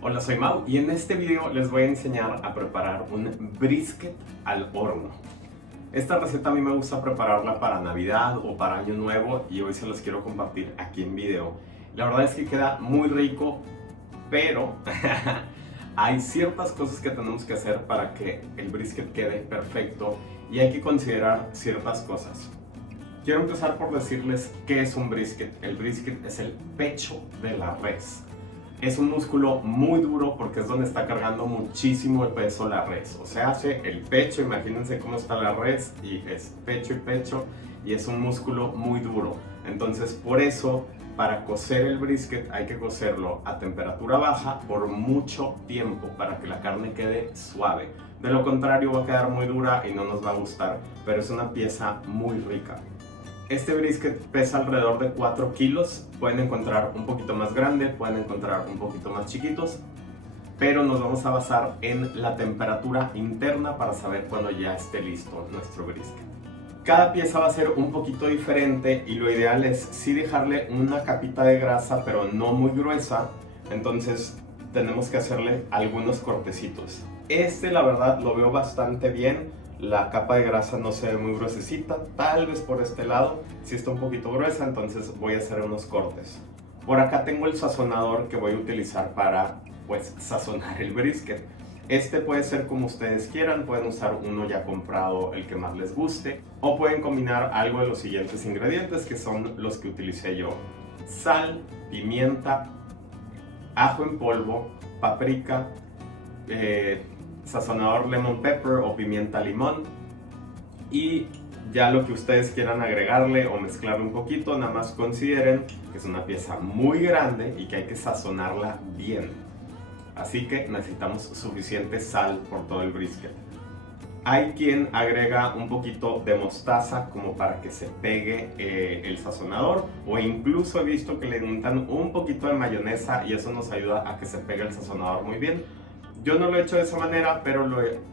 Hola, soy Mau y en este video les voy a enseñar a preparar un brisket al horno. Esta receta a mí me gusta prepararla para Navidad o para Año Nuevo y hoy se los quiero compartir aquí en video. La verdad es que queda muy rico, pero hay ciertas cosas que tenemos que hacer para que el brisket quede perfecto y hay que considerar ciertas cosas. Quiero empezar por decirles qué es un brisket. El brisket es el pecho de la res. Es un músculo muy duro porque es donde está cargando muchísimo el peso la res. O sea, hace el pecho, imagínense cómo está la res y es pecho y pecho y es un músculo muy duro. Entonces, por eso, para cocer el brisket hay que cocerlo a temperatura baja por mucho tiempo para que la carne quede suave. De lo contrario va a quedar muy dura y no nos va a gustar, pero es una pieza muy rica. Este brisket pesa alrededor de 4 kilos, pueden encontrar un poquito más grande, pueden encontrar un poquito más chiquitos, pero nos vamos a basar en la temperatura interna para saber cuándo ya esté listo nuestro brisket. Cada pieza va a ser un poquito diferente y lo ideal es sí dejarle una capita de grasa, pero no muy gruesa, entonces tenemos que hacerle algunos cortecitos. La verdad lo veo bastante bien. La capa de grasa no se ve muy gruesecita, tal vez por este lado sí está un poquito gruesa, entonces voy a hacer unos cortes. Por acá tengo el sazonador que voy a utilizar para pues sazonar el brisket. Puede ser como ustedes quieran, pueden usar uno ya comprado, el que más les guste, o pueden combinar algo de los siguientes ingredientes que son los que utilicé yo: sal, pimienta, ajo en polvo, paprika, sazonador lemon pepper o pimienta limón, y ya lo que ustedes quieran agregarle o mezclarle un poquito, nada más consideren que es una pieza muy grande y que hay que sazonarla bien. Así que necesitamos suficiente sal por todo el brisket. Hay quien agrega un poquito de mostaza como para que se pegue el sazonador, o incluso he visto que le untan un poquito de mayonesa y eso nos ayuda a que se pegue el sazonador muy bien. Yo no lo he hecho de esa manera, pero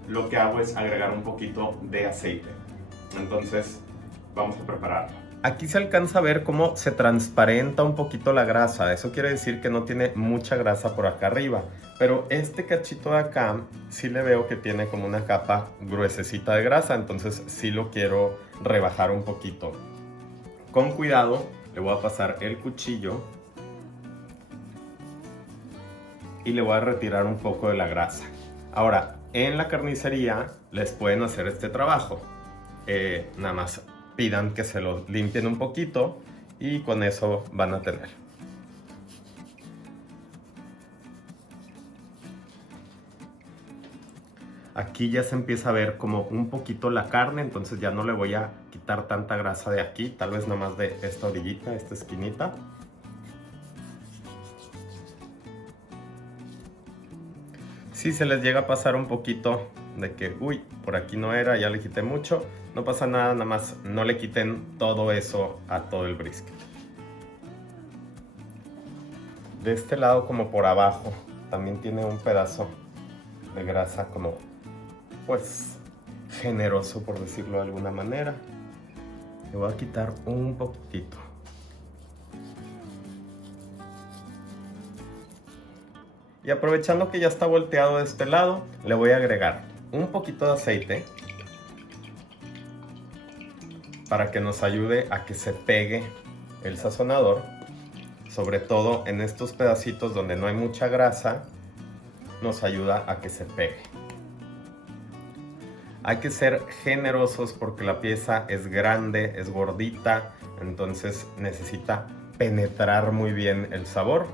lo que hago es agregar un poquito de aceite. Entonces vamos a prepararlo. Aquí se alcanza a ver cómo se transparenta un poquito la grasa. Eso quiere decir que no tiene mucha grasa por acá arriba. Pero este cachito de acá sí le veo que tiene como una capa gruesecita de grasa. Entonces sí lo quiero rebajar un poquito. Con cuidado le voy a pasar el cuchillo y le voy a retirar un poco de la grasa. Ahora, en la carnicería les pueden hacer este trabajo. Nada más pidan que se lo limpien un poquito y con eso van a tener. Aquí ya se empieza a ver como un poquito la carne, entonces ya no le voy a quitar tanta grasa de aquí, tal vez nomás de esta orillita, esta esquinita. Si se les llega a pasar un poquito de que, uy, por aquí no era, ya le quité mucho, no pasa nada, nada más no le quiten todo eso a todo el brisket. De este lado, como por abajo, también tiene un pedazo de grasa como, pues, generoso, por decirlo de alguna manera. Le voy a quitar un poquitito. Y aprovechando que ya está volteado de este lado, le voy a agregar un poquito de aceite para que nos ayude a que se pegue el sazonador, sobre todo en estos pedacitos donde no hay mucha grasa, nos ayuda a que se pegue. Hay que ser generosos porque la pieza es grande, es gordita, entonces necesita penetrar muy bien el sabor.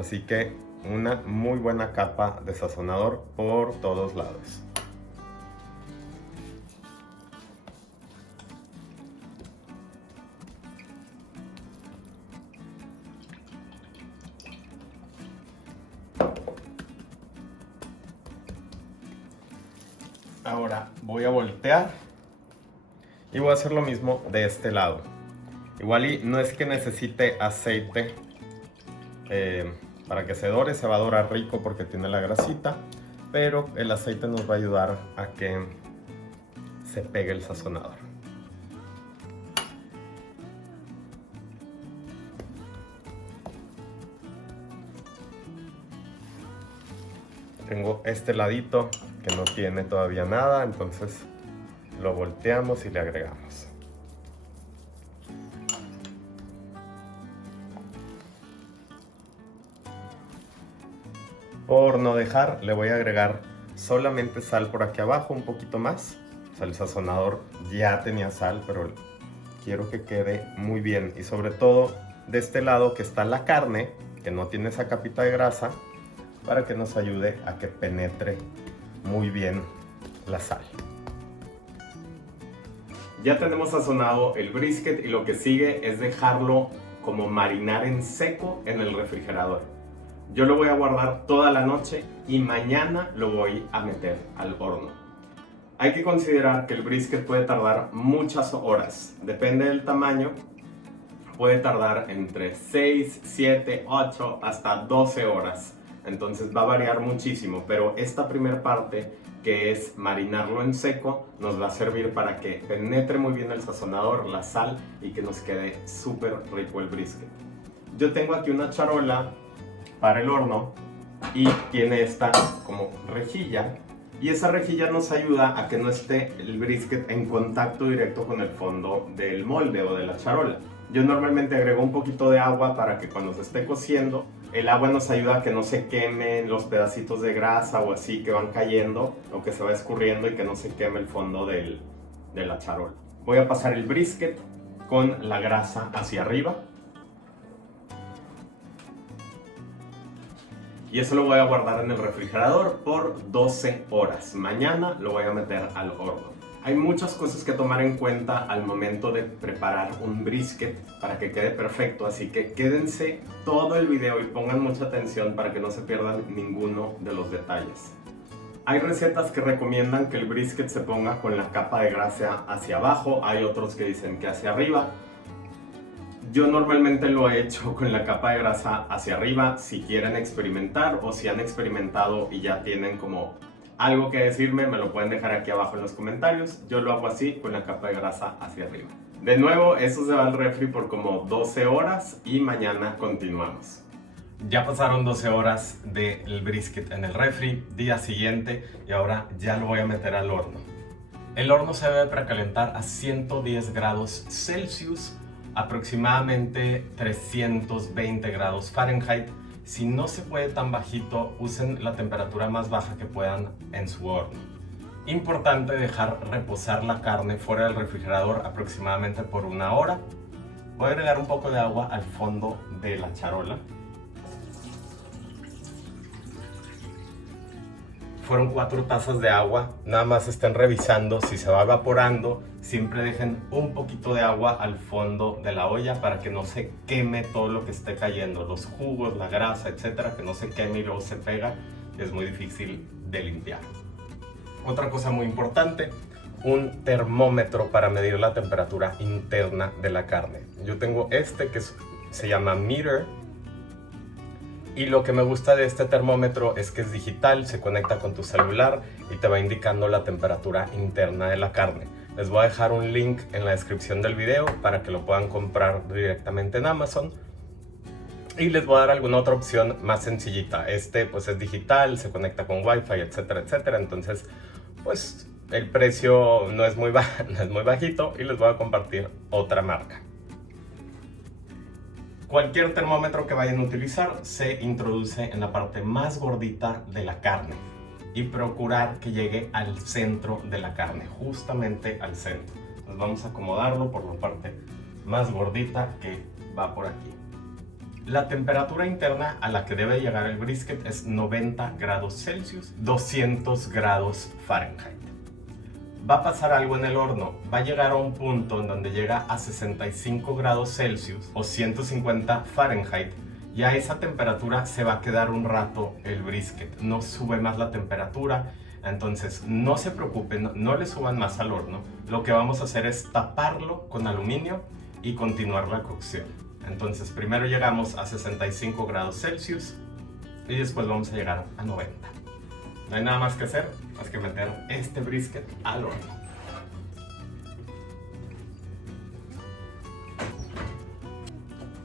Así que una muy buena capa de sazonador por todos lados. Ahora voy a voltear y voy a hacer lo mismo de este lado. Igual y no es que necesite aceite para que se dore, se va a dorar rico porque tiene la grasita, pero el aceite nos va a ayudar a que se pegue el sazonador. Tengo este ladito que no tiene todavía nada, entonces lo volteamos y le agregamos. Por no dejar, le voy a agregar solamente sal por aquí abajo, un poquito más. O sea, el sazonador ya tenía sal, pero quiero que quede muy bien. Y sobre todo de este lado que está la carne, que no tiene esa capita de grasa, para que nos ayude a que penetre muy bien la sal. Ya tenemos sazonado el brisket y lo que sigue es dejarlo como marinar en seco en el refrigerador. Yo lo voy a guardar toda la noche y mañana lo voy a meter al horno. Hay que considerar que el brisket puede tardar muchas horas, depende del tamaño. Puede tardar entre 6, 7, 8 hasta 12 horas. Entonces va a variar muchísimo, pero esta primera parte, que es marinarlo en seco, nos va a servir para que penetre muy bien el sazonador, la sal, y que nos quede súper rico el brisket. Yo tengo aquí una charola para el horno y tiene esta como rejilla, y esa rejilla nos ayuda a que no esté el brisket en contacto directo con el fondo del molde o de la charola. Yo normalmente agrego un poquito de agua para que cuando se esté cociendo, el agua nos ayuda a que no se quemen los pedacitos de grasa o así que van cayendo o que se va escurriendo, y que no se queme el fondo de la charola. Voy a pasar el brisket con la grasa hacia arriba. Y eso lo voy a guardar en el refrigerador por 12 horas. Mañana lo voy a meter al horno. Hay muchas cosas que tomar en cuenta al momento de preparar un brisket para que quede perfecto, así que quédense todo el video y pongan mucha atención para que no se pierdan ninguno de los detalles. Hay recetas que recomiendan que el brisket se ponga con la capa de grasa hacia abajo, hay otros que dicen que hacia arriba. Yo normalmente lo he hecho con la capa de grasa hacia arriba. Si quieren experimentar o si han experimentado y ya tienen como algo que decirme, me lo pueden dejar aquí abajo en los comentarios. Yo lo hago así, con la capa de grasa hacia arriba. De nuevo, eso se va al refri por como 12 horas y mañana continuamos. Ya pasaron 12 horas del brisket en el refri, día siguiente, y ahora ya lo voy a meter al horno. El horno se debe precalentar a 110 grados Celsius, aproximadamente 320 grados Fahrenheit. Si no se puede tan bajito, usen la temperatura más baja que puedan en su horno. Importante dejar reposar la carne fuera del refrigerador aproximadamente por 1 hora. Voy a agregar un poco de agua al fondo de la charola. Fueron 4 tazas de agua. Nada más estén revisando si se va evaporando. Siempre dejen un poquito de agua al fondo de la olla para que no se queme todo lo que esté cayendo, los jugos, la grasa, etcétera, que no se queme y luego se pega. Es muy difícil de limpiar. Otra cosa muy importante, un termómetro para medir la temperatura interna de la carne. Yo tengo este que se llama Meter. Y lo que me gusta de este termómetro es que es digital, se conecta con tu celular y te va indicando la temperatura interna de la carne. Les voy a dejar un link en la descripción del video para que lo puedan comprar directamente en Amazon. Y les voy a dar alguna otra opción más sencillita. Este pues es digital, se conecta con Wi-Fi, etcétera, etcétera. Entonces pues el precio no es muy bajito, y les voy a compartir otra marca. Cualquier termómetro que vayan a utilizar se introduce en la parte más gordita de la carne y procurar que llegue al centro de la carne, justamente al centro. Entonces vamos a acomodarlo por la parte más gordita que va por aquí. La temperatura interna a la que debe llegar el brisket es 90 grados Celsius, 200 grados Fahrenheit. Va a pasar algo en el horno, va a llegar a un punto en donde llega a 65 grados Celsius o 150 Fahrenheit, y a esa temperatura se va a quedar un rato el brisket, no sube más la temperatura. Entonces no se preocupen, no le suban más al horno. Lo que vamos a hacer es taparlo con aluminio y continuar la cocción. Entonces primero llegamos a 65 grados Celsius y después vamos a llegar a 90. No hay nada más que hacer, más que meter este brisket al horno.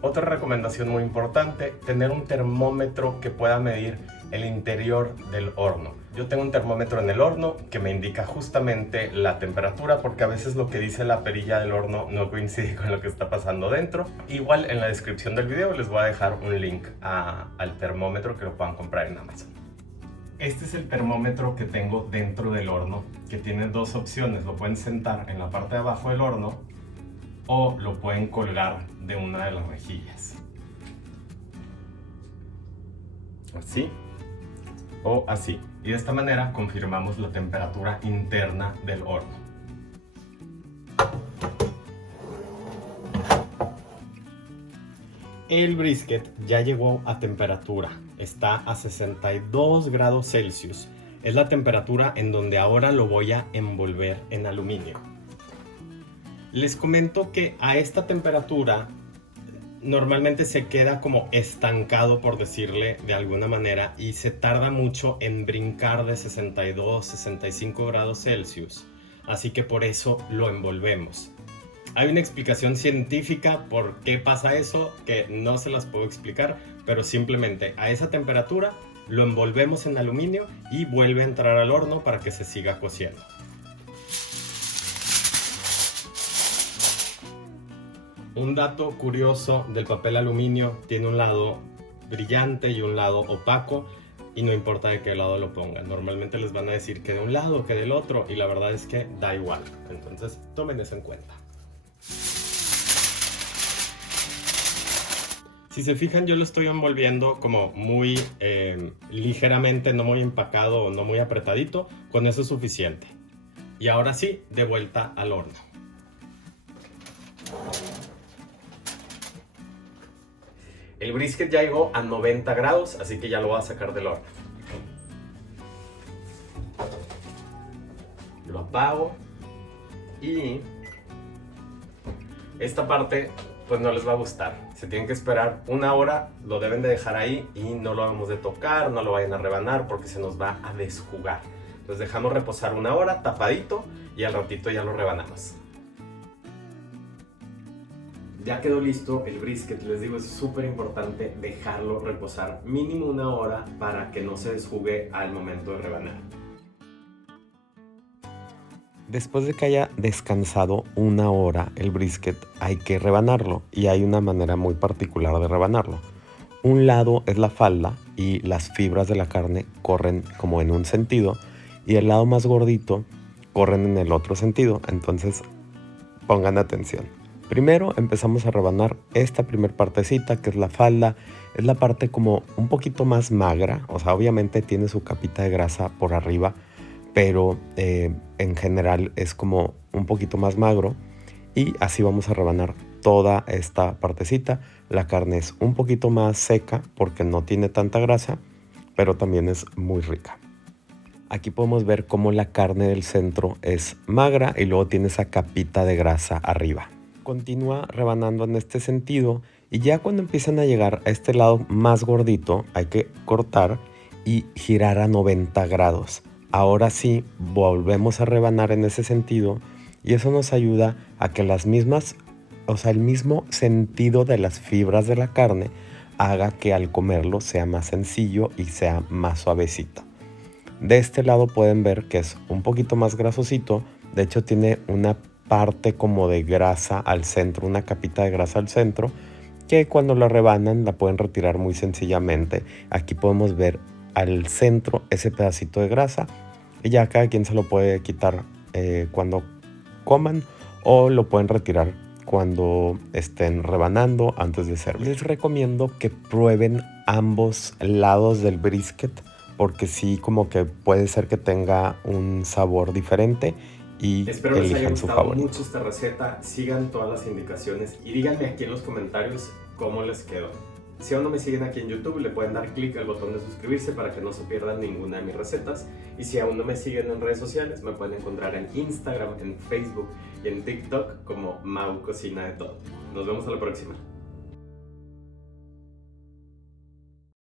Otra recomendación muy importante, tener un termómetro que pueda medir el interior del horno. Yo tengo un termómetro en el horno que me indica justamente la temperatura, porque a veces lo que dice la perilla del horno no coincide con lo que está pasando dentro. Igual en la descripción del video les voy a dejar un link al termómetro que lo puedan comprar en Amazon. Este es el termómetro que tengo dentro del horno, que tiene dos opciones. Lo pueden sentar en la parte de abajo del horno o lo pueden colgar de una de las rejillas. Así o así. Y de esta manera confirmamos la temperatura interna del horno. El brisket ya llegó a temperatura. Está a 62 grados Celsius. Es la temperatura en donde ahora lo voy a envolver en aluminio. Les comento que a esta temperatura normalmente se queda como estancado, por decirle de alguna manera, y se tarda mucho en brincar de 62, 65 grados Celsius. Así que por eso lo envolvemos. Hay una explicación científica por qué pasa eso, que no se las puedo explicar, pero simplemente a esa temperatura lo envolvemos en aluminio y vuelve a entrar al horno para que se siga cociendo. Un dato curioso del papel aluminio: tiene un lado brillante y un lado opaco, y no importa de qué lado lo pongan. Normalmente les van a decir que de un lado, que del otro, y la verdad es que da igual. Entonces tomen eso en cuenta. Si se fijan, yo lo estoy envolviendo como muy ligeramente, no muy empacado o no muy apretadito. Con eso es suficiente. Y ahora sí, de vuelta al horno. El brisket ya llegó a 90 grados, así que ya lo voy a sacar del horno. Lo apago y esta parte pues no les va a gustar. Se tienen que esperar una hora, lo deben de dejar ahí y no lo vamos de tocar, no lo vayan a rebanar porque se nos va a desjugar. Entonces dejamos reposar una hora tapadito y al ratito ya lo rebanamos. Ya quedó listo el brisket. Les digo, es súper importante dejarlo reposar mínimo una hora para que no se desjugue al momento de rebanar. Después de que haya descansado una hora el brisket, hay que rebanarlo, y hay una manera muy particular de rebanarlo. Un lado es la falda y las fibras de la carne corren como en un sentido, y el lado más gordito corren en el otro sentido. Entonces pongan atención. Primero empezamos a rebanar esta primer partecita, que es la falda. Es la parte como un poquito más magra, o sea, obviamente tiene su capita de grasa por arriba, pero en general es como un poquito más magro, y así vamos a rebanar toda esta partecita. La carne es un poquito más seca porque no tiene tanta grasa, pero también es muy rica. Aquí podemos ver cómo la carne del centro es magra y luego tiene esa capita de grasa arriba. Continúa rebanando en este sentido, y ya cuando empiezan a llegar a este lado más gordito hay que cortar y girar a 90 grados. Ahora sí volvemos a rebanar en ese sentido, y eso nos ayuda a que las mismas, o sea, el mismo sentido de las fibras de la carne haga que al comerlo sea más sencillo y sea más suavecito. De este lado pueden ver que es un poquito más grasosito. De hecho tiene una parte como de grasa al centro, una capita de grasa al centro, que cuando la rebanan la pueden retirar muy sencillamente. Aquí podemos ver al centro ese pedacito de grasa, y ya cada quien se lo puede quitar cuando coman, o lo pueden retirar cuando estén rebanando antes de servir. Les recomiendo que prueben ambos lados del brisket, porque sí, como que puede ser que tenga un sabor diferente, y espero les haya gustado mucho esta receta. Sigan todas las indicaciones y díganme aquí en los comentarios cómo les quedó. Si aún no me siguen aquí en YouTube, le pueden dar clic al botón de suscribirse para que no se pierdan ninguna de mis recetas. Y si aún no me siguen en redes sociales, me pueden encontrar en Instagram, en Facebook y en TikTok como Mau Cocina de Todo. Nos vemos a la próxima.